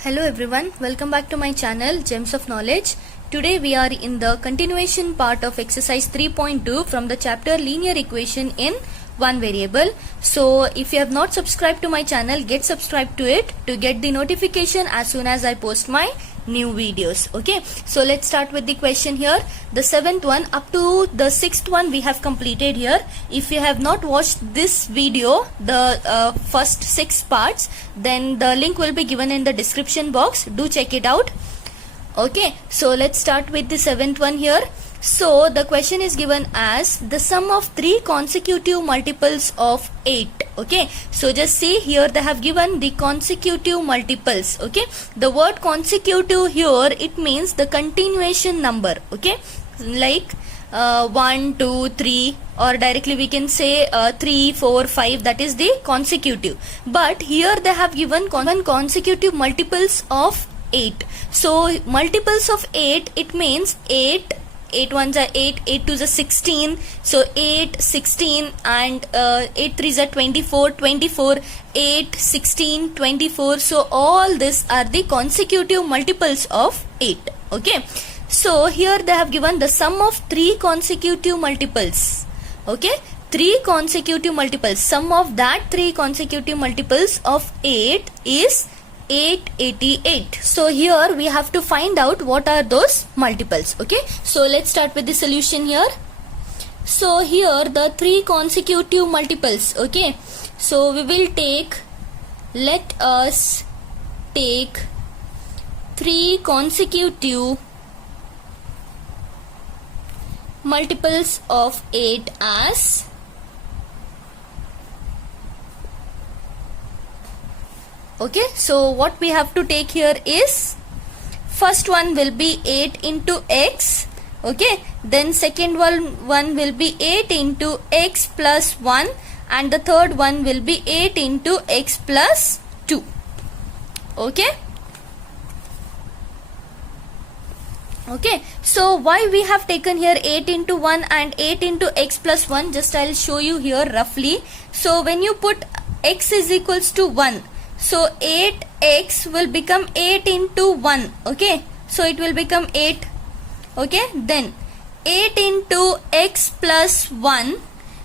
Hello everyone, welcome back to my channel Gems of Knowledge. Today we are in the continuation part of exercise 3.2 from the chapter linear equation in one variable. So if you have not subscribed to my channel, get subscribed to it to get the notification as soon as I post my new videos. Okay, so let's start with the question here. The seventh one up to the sixth one we have completed here. If you have not watched this video, the first 6 parts, then the link will be given in the description box. Do check it out. Okay, so let's start with the seventh one here. So the question is given as the sum of 3 consecutive multiples of 8. Okay, so just see here they have given the consecutive multiples. Okay, the word consecutive here, it means the continuation number. Okay, like 1, 2, 3, or directly we can say 3, 4, 5, that is the consecutive. But here they have given consecutive multiples of 8. So multiples of 8, it means 8 ones are 8, 8 twos are 16, so 8, 16 and 8 threes are 24, 24, 8, 16, 24. So all these are the consecutive multiples of 8. Okay, so here they have given the sum of 3 consecutive multiples. Okay, 3 consecutive multiples, sum of that 3 consecutive multiples of 8 is 888. So here we have to find out what are those multiples. Okay, so let's start with the solution here. So here the 3 consecutive multiples. Okay, so we will take, let us take 3 consecutive multiples of 8 as okay, so what we have to take here is first one will be 8 into x. Okay, then second one will be 8 into x plus 1, and the third one will be 8 into x plus 2. Okay. Okay, so why we have taken here 8 into 1 and 8 into x plus 1, just I'll show you here roughly. So when you put x is equals to 1, so 8x will become 8 into 1. Okay, so it will become 8. Okay, then 8 into x plus 1,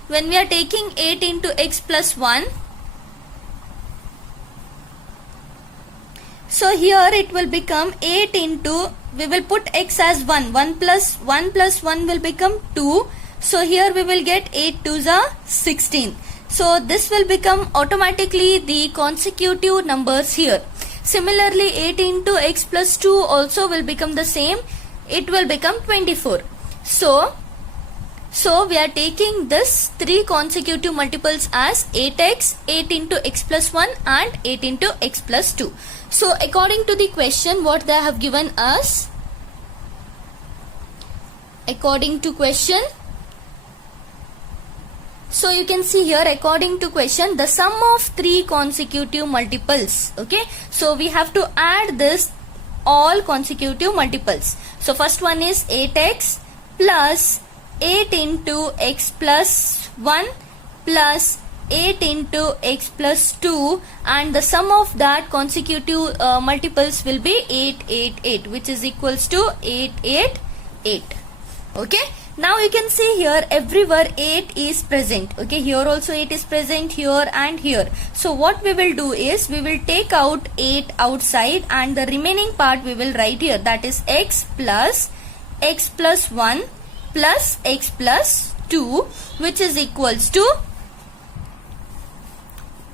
when we are taking 8 into x plus 1, so here it will become 8 into, we will put x as 1, 1 plus 1 will become 2. So here we will get 8 twos are 16. So this will become automatically the consecutive numbers here. Similarly 8 into x plus 2 also will become the same. It will become 24. So we are taking this 3 consecutive multiples as 8x, 8 into x plus 1 and 8 into x plus 2. So according to the question, what they have given us, according to question, so you can see here according to question the sum of 3 consecutive multiples. Okay, so we have to add this all consecutive multiples. So first one is 8x plus 8 into x plus 1 plus 8 into x plus 2, and the sum of that consecutive multiples will be 888, which is equals to 888. Okay, now you can see here everywhere 8 is present. Okay, here also 8 is present, here and here. So what we will do is we will take out 8 outside and the remaining part we will write here, that is x plus 1 plus x plus 2, which is equals to,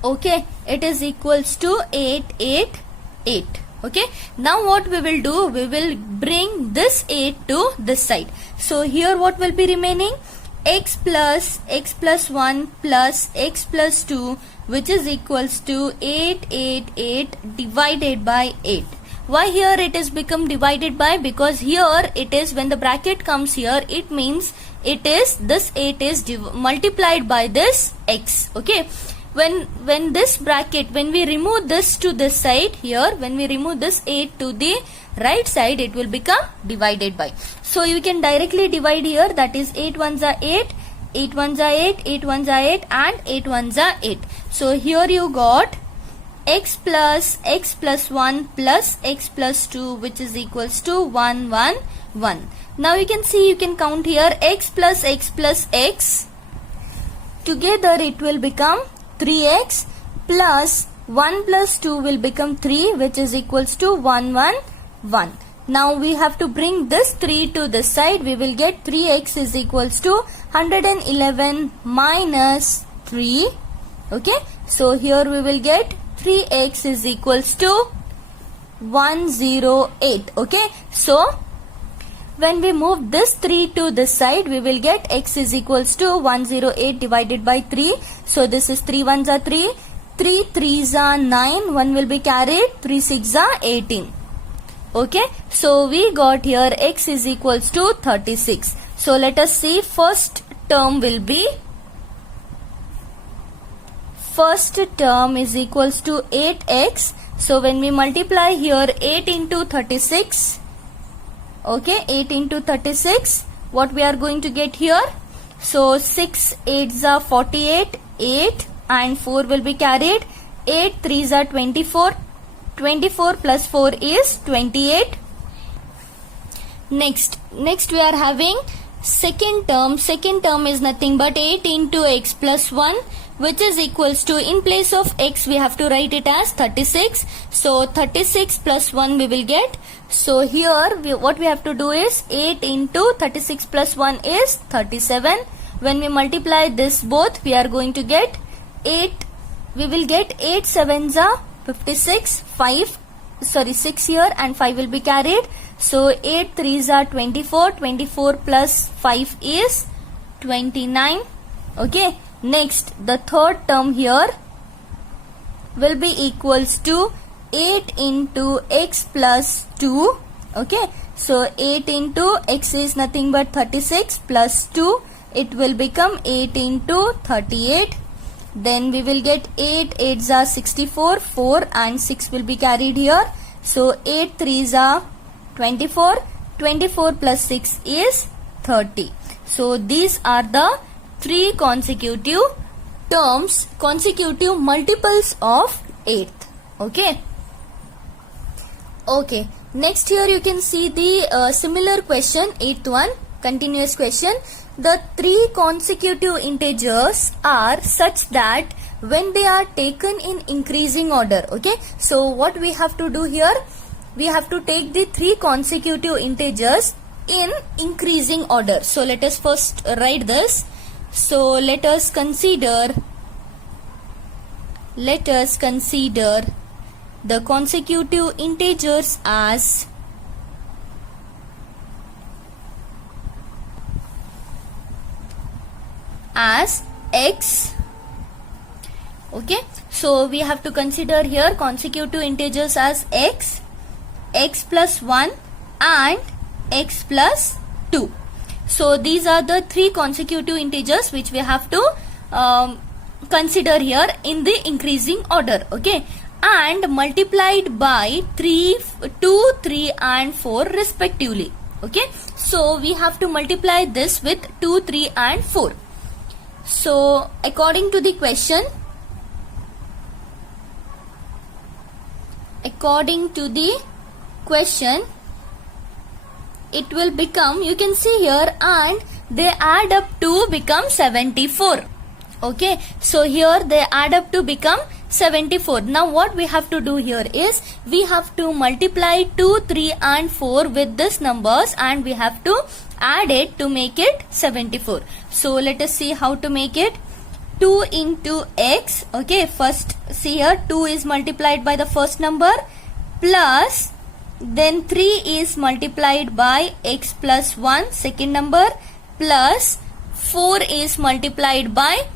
okay, it is equals to 888. Okay, now what we will do, we will bring this 8 to this side. So here what will be remaining, x plus 1 plus x plus 2, which is equals to 888 divided by 8. Why here it is become divided by? Because here it is, when the bracket comes here, it means it is, this 8 is multiplied by this x. Okay, when this bracket, when we remove this to this side here, when we remove this 8 to the right side, it will become divided by. So you can directly divide here, that is 8 ones are 8, 8 ones are 8, 8 ones are 8 and 8 ones are 8. So here you got x plus 1 plus x plus 2 which is equals to 1 1 1. Now you can see, you can count here x plus x together it will become 3x plus 1 plus 2 will become 3 which is equals to 1 1 1. Now we have to bring this 3 to this side. We will get 3x is equals to 111 minus 3. Okay, so here we will get 3x is equals to 108. Okay, so when we move this 3 to this side, we will get x is equals to 108 divided by 3. So this is 3 ones are 3, 3 3s are 9, 1 will be carried, 3 6s are 18. Okay, so we got here x is equals to 36. So let us see, first term will be, first term is equals to 8x. So when we multiply here 8 into 36, okay, 8 into 36, what we are going to get here? So 6 8s are 48, 8 and 4 will be carried, 8 3s are 24, 24 plus 4 is 28. Next we are having second term. Second term is nothing but 8 into x plus 1 which is equals to, in place of x we have to write it as 36. So 36 plus 1 we will get. So here what we have to do is 8 into 36 plus 1 is 37. When we multiply this both, we are going to get 8. We will get 8 7s are 56, 6 here and 5 will be carried. So 8 3s are 24, 24 plus 5 is 29. Okay, next the third term here will be equals to 8 into x plus 2. Okay, so 8 into x is nothing but 36 plus 2, it will become 8 into 38. Then we will get 8 8s are 64, 4 and 6 will be carried here. So 8 3s are 24, 24 plus 6 is 30. So these are the three consecutive terms, consecutive multiples of 8th. Okay. Okay. Next here you can see the similar question, 8th one, continuous question. The three consecutive integers are such that when they are taken in increasing order. Okay, so what we have to do here, we have to take the three consecutive integers in increasing order. So let us first write this. So let us consider the consecutive integers as x. Okay, so we have to consider here consecutive integers as x, x plus 1 and x plus 2. So these are the three consecutive integers which we have to consider here in the increasing order. Okay, and multiplied by 3, 2, 3 and 4 respectively. Okay, so we have to multiply this with 2, 3 and 4. So according to the question, it will become, you can see here, and they add up to become 74. Okay, so here they add up to become 74. Now what we have to do here is, we have to multiply 2, 3 and 4 with this numbers and we have to add it to make it 74. So let us see how to make it. 2 into x. Okay, first see here, 2 is multiplied by the first number plus, then 3 is multiplied by x plus 1 second number, plus 4 is multiplied by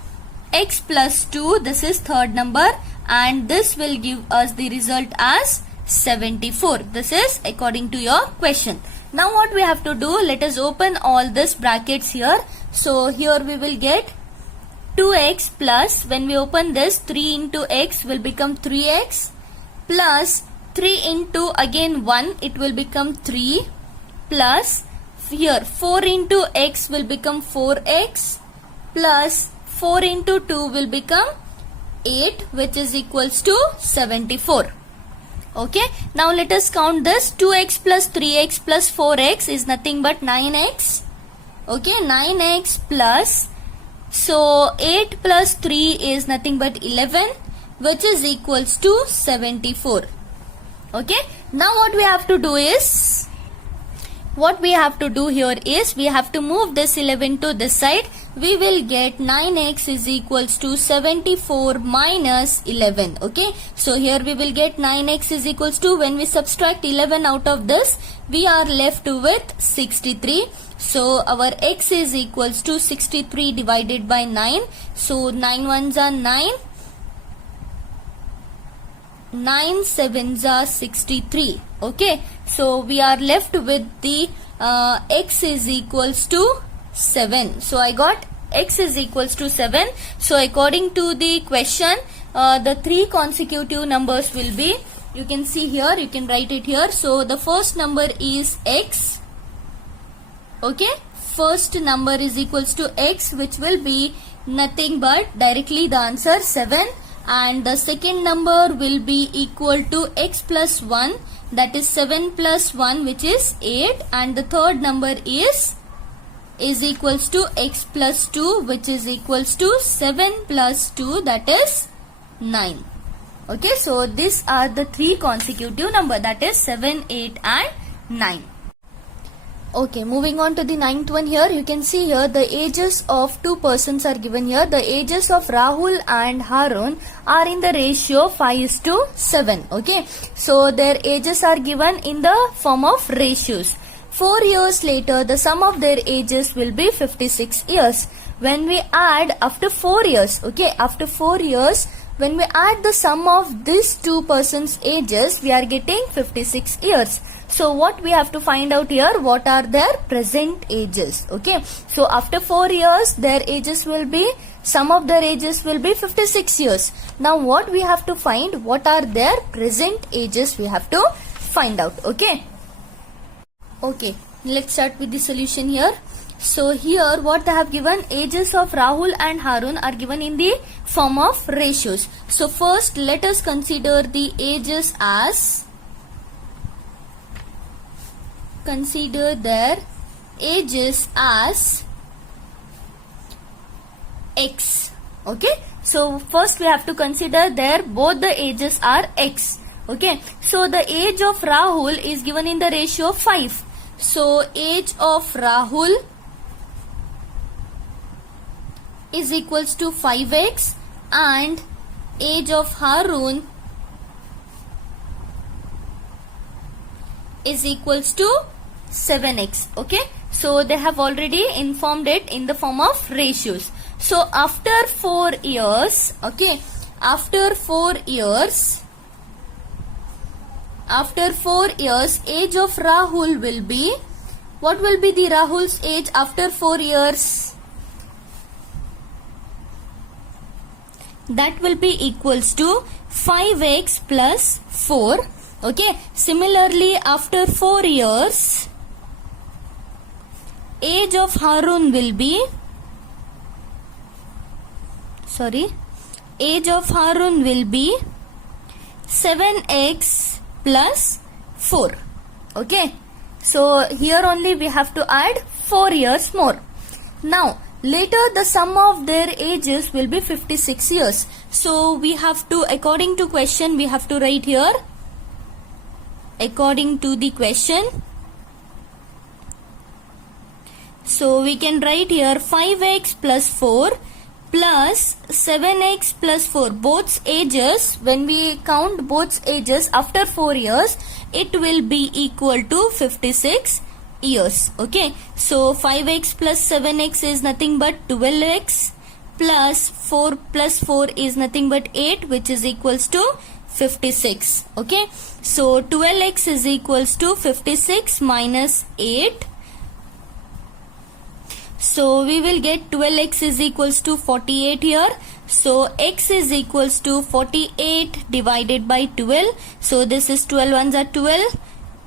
x plus 2, this is third number, and this will give us the result as 74. This is according to your question. Now what we have to do, let us open all these brackets here. So here we will get 2x plus, when we open this, 3 into x will become 3x, plus 3 into again 1, it will become 3, plus here 4 into x will become 4x, plus 4 into 2 will become 8, which is equals to 74. Okay, now let us count this. 2x plus 3x plus 4x is nothing but 9x. Okay, 9x plus, so 8 plus 3 is nothing but 11, which is equals to 74. Okay, now what we have to do here is we have to move this 11 to this side. We will get 9x is equals to 74 minus 11. Okay, so here we will get 9x is equals to, when we subtract 11 out of this, we are left with 63. So our x is equals to 63 divided by 9. So 9 ones are 9. 9 sevens are 63. Okay, so we are left with the x is equals to 7. So I got x is equals to 7. So according to the question, the three consecutive numbers will be, you can see here, you can write it here. So the first number is x. Okay, first number is equals to x, which will be nothing but directly the answer 7. And the second number will be equal to x plus 1, that is 7 plus 1, which is 8. And the third number is equals to x plus 2, which is equals to 7 plus 2, that is 9. Okay, so these are the three consecutive number, that is 7, 8 and 9. Okay, moving on to the ninth one. Here you can see here the ages of two persons are given here. The ages of Rahul and Harun are in the ratio 5:7. Okay, so their ages are given in the form of ratios. 4 years later, the sum of their ages will be 56 years. When we add after 4 years, okay, after 4 years, when we add the sum of these two persons' ages, we are getting 56 years. So what we have to find out here, what are their present ages? Okay, so after 4 years, their ages will be, sum of their ages will be 56 years. Now what we have to find, what are their present ages, we have to find out. Okay. Okay, let's start with the solution here. So here what they have given, ages of Rahul and Harun are given in the form of ratios. So first let us consider the ages as, consider their ages as x. Okay, so first we have to consider their both the ages are x. Okay, so the age of Rahul is given in the ratio of 5. So age of Rahul is equals to 5x and age of Harun is equals to 7x. Okay, so they have already informed it in the form of ratios. So after 4 years, okay, after 4 years, age of Rahul will be, what will be the Rahul's age after 4 years? That will be equals to 5x plus 4. Okay, similarly after 4 years, age of Harun will be, age of Harun will be 7x plus 4. Okay, so here only we have to add 4 years more. Now later the sum of their ages will be 56 years. So we have to, according to question, we have to write here, according to the question. So we can write here 5x plus 4 plus 7x plus 4. Both ages, when we count both ages after 4 years, it will be equal to 56 years. Okay, so 5x plus 7x is nothing but 12x plus 4 is nothing but 8, which is equals to 56. Okay, so 12x is equals to 56 minus 8. So we will get 12x is equals to 48 here. So x is equals to 48 divided by 12. So this is 12 ones are 12.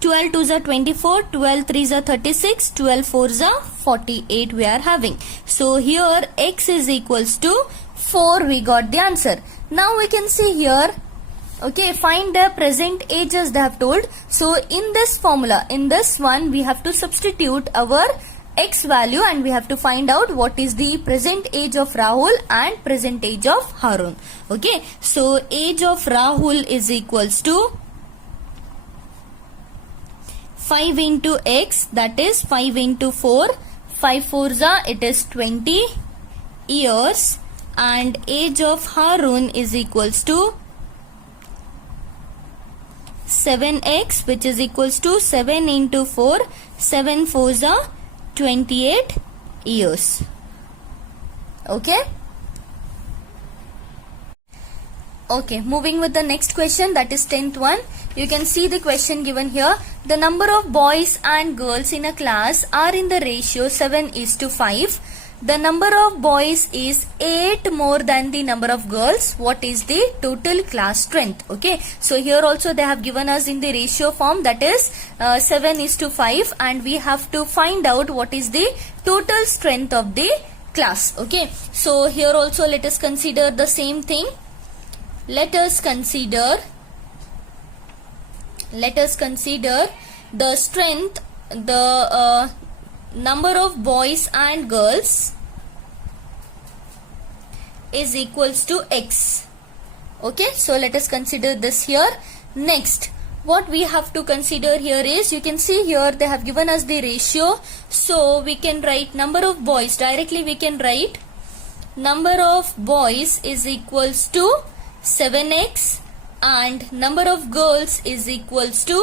12 2s are 24, 12 3s are 36, 12 4s are 48 we are having. So here x is equals to 4, we got the answer. Now we can see here, okay, find the present age as they have told. So in this formula, in this one, we have to substitute our x value and we have to find out what is the present age of Rahul and present age of Harun. Okay, so age of Rahul is equals to 5 into x, that is 5 into 4, 5 4s are, it is 20 years, and age of Harun is equals to 7x, which is equals to 7 into 4, 7 4s are 28 years. Okay. Okay, moving with the next question, that is 10th one. You can see the question given here. The number of boys and girls in a class are in the ratio 7:5. The number of boys is 8 more than the number of girls. What is the total class strength? Okay, so here also they have given us in the ratio form, that is 7:5, and we have to find out what is the total strength of the class. Okay, so here also let us consider the same thing. Let us consider the strength, the number of boys and girls is equals to x. Okay, so let us consider this here. Next, what we have to consider here is, you can see here they have given us the ratio, so we can write number of boys, directly we can write number of boys is equals to 7x and number of girls is equals to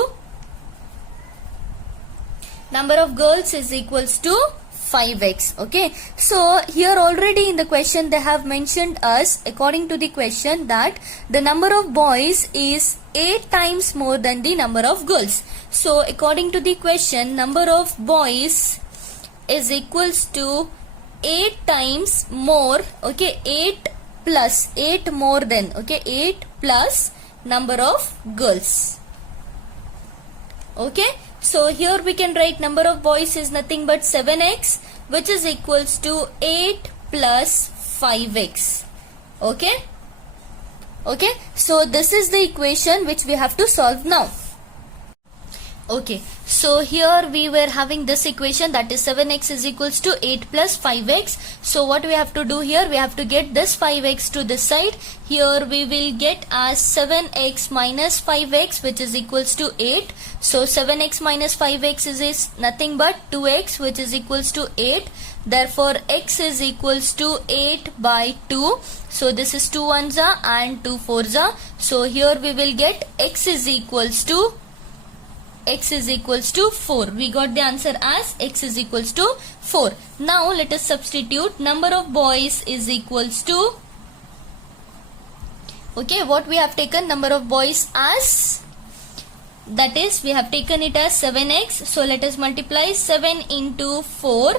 5x. Okay, so here already in the question they have mentioned us, according to the question, that the number of boys is 8 times more than the number of girls. So according to the question, number of boys is equals to 8 times more. Okay, 8 plus 8 more than, okay, 8 plus number of girls. Okay, so here we can write number of boys is nothing but 7x, which is equals to 8 plus 5x. Okay, okay, so this is the equation which we have to solve now. Okay, so here we were having this equation, that is 7x is equals to 8 plus 5x. So what we have to do here, we have to get this 5x to this side. Here we will get as 7x minus 5x, which is equals to 8. So 7x minus 5x is nothing but 2x, which is equals to 8. Therefore x is equals to 8 by 2. So this is 2 1s and 2 4s. So here we will get x is equals to 4. We got the answer as x is equals to 4. Now let us substitute number of boys is equals to, okay, what we have taken number of boys as, that is we have taken it as 7x. So let us multiply 7 into 4.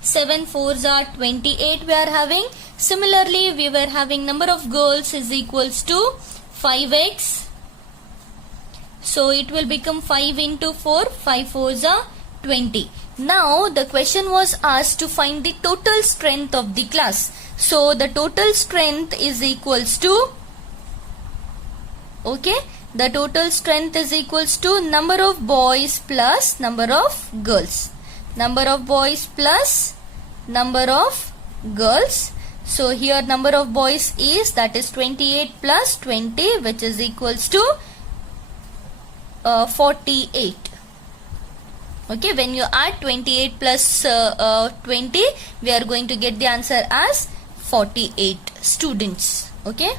7 4s are 28 we are having. Similarly we were having number of girls is equals to 5x. So it will become 5 into 4, 5 4s are 20. Now the question was asked to find the total strength of the class. So the total strength is equals to, okay, the total strength is equals to number of boys plus number of girls. Number of boys plus number of girls. So here number of boys is, that is 28 plus 20, which is equals to 48. Okay, when you add 28 plus 20, we are going to get the answer as 48 students. Okay.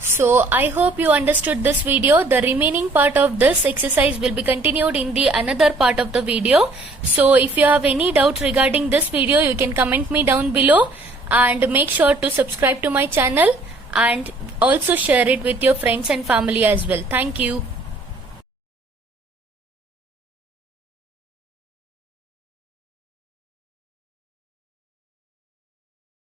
So I hope you understood this video. The remaining part of this exercise will be continued in the another part of the video. So if you have any doubt regarding this video, you can comment me down below, and make sure to subscribe to my channel and also share it with your friends and family as well. Thank you.